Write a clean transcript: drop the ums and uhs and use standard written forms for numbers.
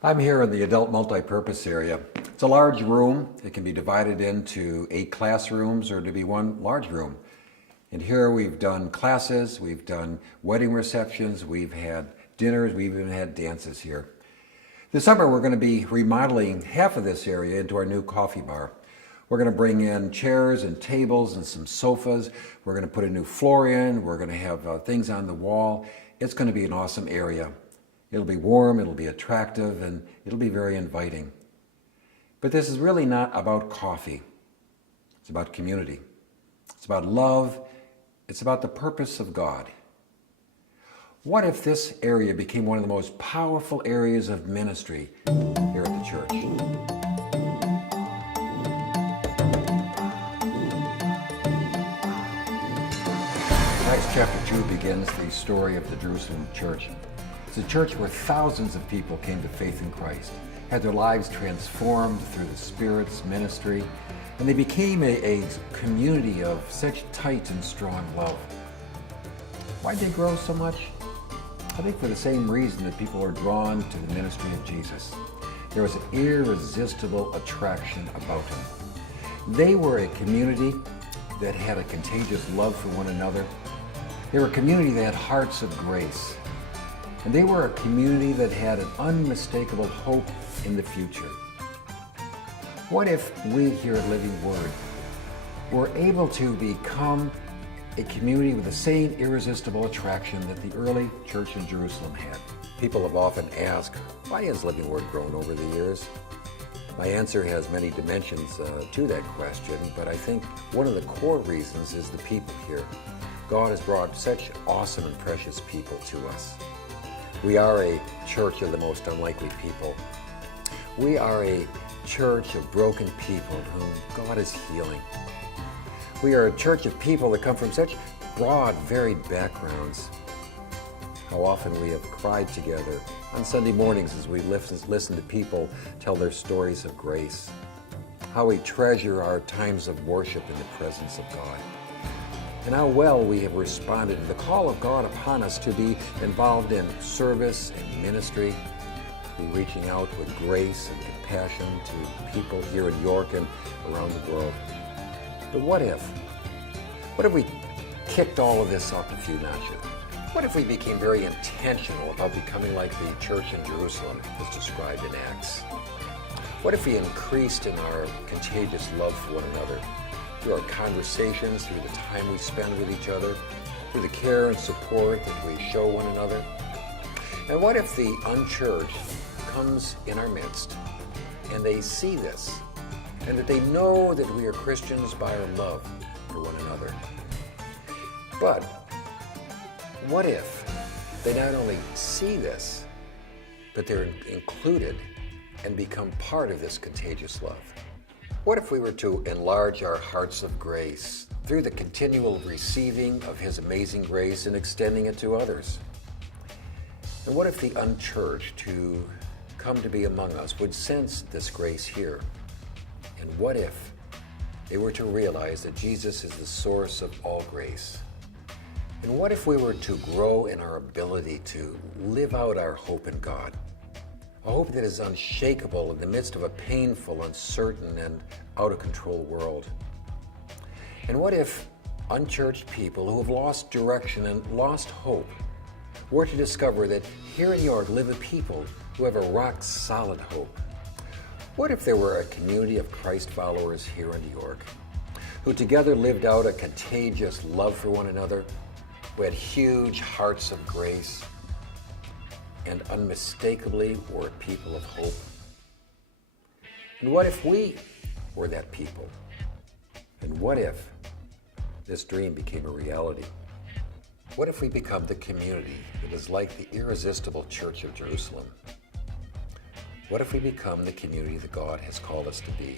I'm here in the adult multipurpose area. It's a large room. It can be divided into 8 classrooms or to be one large room. And here we've done classes, we've done wedding receptions, we've had dinners, we've even had dances here. This summer we're going to be remodeling half of this area into our new coffee bar. We're going to bring in chairs and tables and some sofas. We're going to put a new floor in. We're going to have things on the wall. It's going to be an awesome area. It'll be warm, it'll be attractive, and it'll be very inviting. But this is really not about coffee. It's about community. It's about love. It's about the purpose of God. What if this area became one of the most powerful areas of ministry here at the church? Acts chapter 2 begins the story of the Jerusalem church. It's a church where thousands of people came to faith in Christ, had their lives transformed through the Spirit's ministry, and they became a community of such tight and strong love. Why did they grow so much? I think for the same reason that people are drawn to the ministry of Jesus. There was an irresistible attraction about him. They were a community that had a contagious love for one another. They were a community that had hearts of grace. And they were a community that had an unmistakable hope in the future. What if we here at Living Word were able to become a community with the same irresistible attraction that the early church in Jerusalem had? People have often asked, why has Living Word grown over the years? My answer has many dimensions to that question, but I think one of the core reasons is the people here. God has brought such awesome and precious people to us. We are a church of the most unlikely people. We are a church of broken people whom God is healing. We are a church of people that come from such broad, varied backgrounds. How often we have cried together on Sunday mornings as we listen to people tell their stories of grace. How we treasure our times of worship in the presence of God. And how well we have responded to the call of God upon us to be involved in service and ministry, to be reaching out with grace and compassion to people here in York and around the world. But what if we kicked all of this up a few notches? What if we became very intentional about becoming like the church in Jerusalem as described in Acts? What if we increased in our contagious love for one another? Through our conversations, through the time we spend with each other, through the care and support that we show one another. And what if the unchurched comes in our midst and they see this and that they know that we are Christians by our love for one another? But what if they not only see this, but they're included and become part of this contagious love? What if we were to enlarge our hearts of grace through the continual receiving of His amazing grace and extending it to others? And what if the unchurched who come to be among us would sense this grace here? And what if they were to realize that Jesus is the source of all grace? And what if we were to grow in our ability to live out our hope in God? A hope that is unshakable in the midst of a painful, uncertain, and out-of-control world. And what if unchurched people who have lost direction and lost hope were to discover that here in York live a people who have a rock-solid hope? What if there were a community of Christ followers here in York who together lived out a contagious love for one another, who had huge hearts of grace, and unmistakably were a people of hope? And what if we were that people? And what if this dream became a reality? What if we become the community that is like the irresistible church of Jerusalem? What if we become the community that God has called us to be?